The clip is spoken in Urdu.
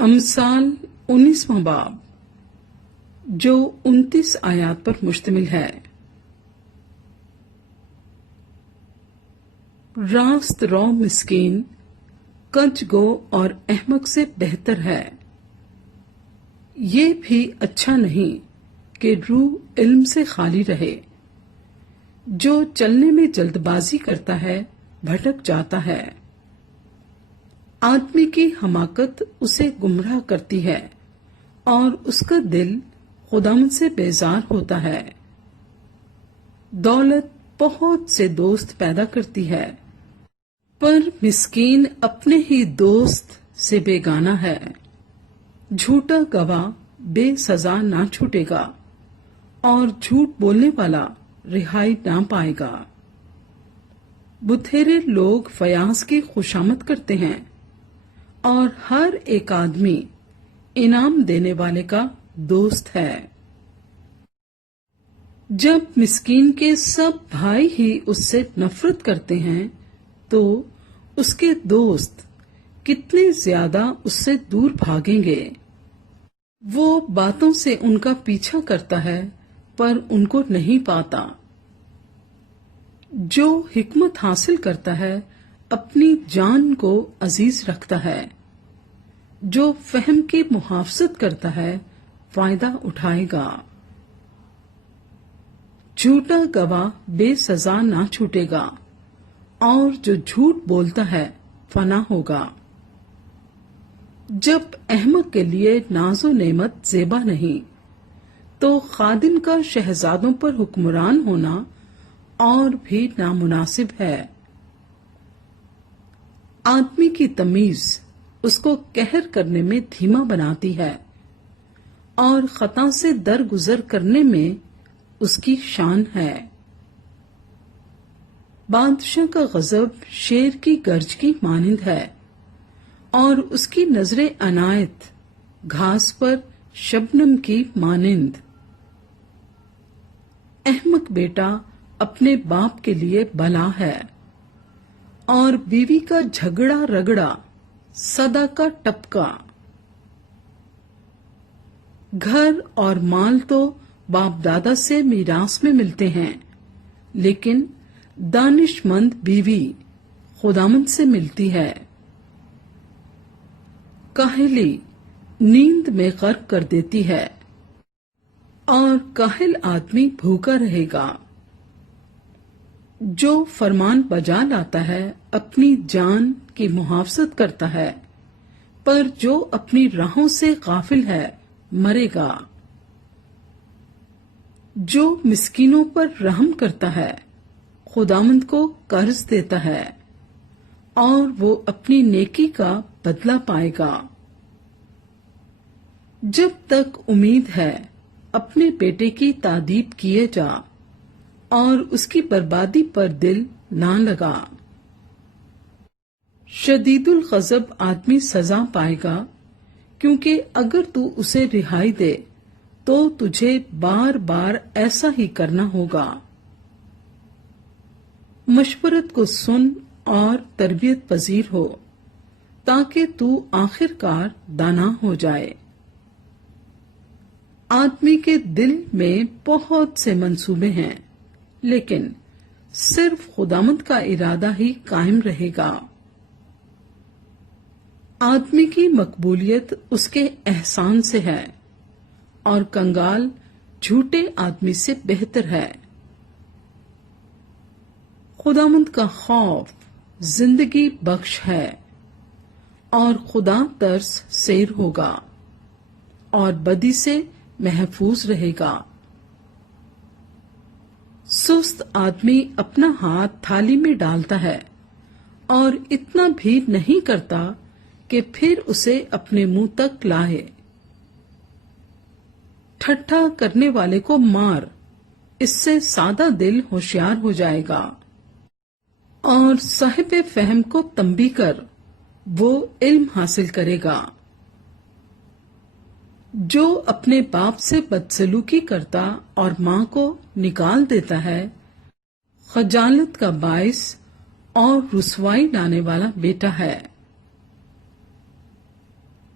امثال 19واں باب جو 29 آیات پر مشتمل ہے۔ راست رو مسکین کج گو اور احمق سے بہتر ہے۔ یہ بھی اچھا نہیں کہ روح علم سے خالی رہے۔ جو چلنے میں جلد بازی کرتا ہے بھٹک جاتا ہے۔ آدمی کی حماقت اسے گمراہ کرتی ہے اور اس کا دل خداوند سے بیزار ہوتا ہے۔ دولت بہت سے دوست پیدا کرتی ہے، پر مسکین اپنے ہی دوست سے بیگانہ ہے۔ جھوٹا گواہ بے سزا نہ چھوٹے گا اور جھوٹ بولنے والا رہائی نہ پائے گا۔ بتھیرے لوگ فیاض کی خوشامد کرتے ہیں اور ہر ایک آدمی انعام دینے والے کا دوست ہے۔ جب مسکین کے سب بھائی ہی اس سے نفرت کرتے ہیں تو اس کے دوست کتنے زیادہ اس سے دور بھاگیں گے۔ وہ باتوں سے ان کا پیچھا کرتا ہے پر ان کو نہیں پاتا۔ جو حکمت حاصل کرتا ہے اپنی جان کو عزیز رکھتا ہے۔ جو فہم کی محافظت کرتا ہے فائدہ اٹھائے گا۔ جھوٹا گواہ بے سزا نہ چھوٹے گا اور جو جھوٹ بولتا ہے فنا ہوگا۔ جب احمق کے لیے ناز و نعمت زیبا نہیں تو خادم کا شہزادوں پر حکمران ہونا اور بھی نامناسب ہے۔ آدمی کی تمیز اس کو قہر کرنے میں دھیما بناتی ہے اور خطا سے درگزر کرنے میں اس کی شان ہے۔ بادشاہ کا غضب شیر کی گرج کی مانند ہے اور اس کی نظر عنایت گھاس پر شبنم کی مانند۔ احمق بیٹا اپنے باپ کے لیے بلا ہے اور بیوی کا جھگڑا رگڑا سدا کا ٹپکا۔ گھر اور مال تو باپ دادا سے میراث میں ملتے ہیں، لیکن دانش مند بیوی خداوند سے ملتی ہے۔ کاہلی نیند میں غرق کر دیتی ہے اور کاہل آدمی بھوکا رہے گا۔ جو فرمان بجا لاتا ہے اپنی جان کی محافظت کرتا ہے، پر جو اپنی راہوں سے غافل ہے مرے گا۔ جو مسکینوں پر رحم کرتا ہے خداوند کو قرض دیتا ہے اور وہ اپنی نیکی کا بدلہ پائے گا۔ جب تک امید ہے اپنے بیٹے کی تادیب کیے جا اور اس کی بربادی پر دل نہ لگا۔ شدید الغضب آدمی سزا پائے گا، کیونکہ اگر تو اسے رہائی دے تو تجھے بار بار ایسا ہی کرنا ہوگا۔ مشورت کو سن اور تربیت پذیر ہو تاکہ تو آخر کار دانا ہو جائے۔ آدمی کے دل میں بہت سے منصوبے ہیں، لیکن صرف خداوند کا ارادہ ہی قائم رہے گا۔ آدمی کی مقبولیت اس کے احسان سے ہے اور کنگال جھوٹے آدمی سے بہتر ہے۔ خداوند کا خوف زندگی بخش ہے اور خدا ترس سیر ہوگا اور بدی سے محفوظ رہے گا۔ سست آدمی اپنا ہاتھ تھالی میں ڈالتا ہے اور اتنا بھی نہیں کرتا کہ پھر اسے اپنے منہ تک لائے۔ ٹھٹھا کرنے والے کو مار، اس سے سادہ دل ہوشیار ہو جائے گا، اور صاحب فہم کو تنبیہ کر، وہ علم حاصل کرے گا۔ جو اپنے باپ سے بدسلوکی کرتا اور ماں کو نکال دیتا ہے خجالت کا باعث اور رسوائی لانے والا بیٹا ہے۔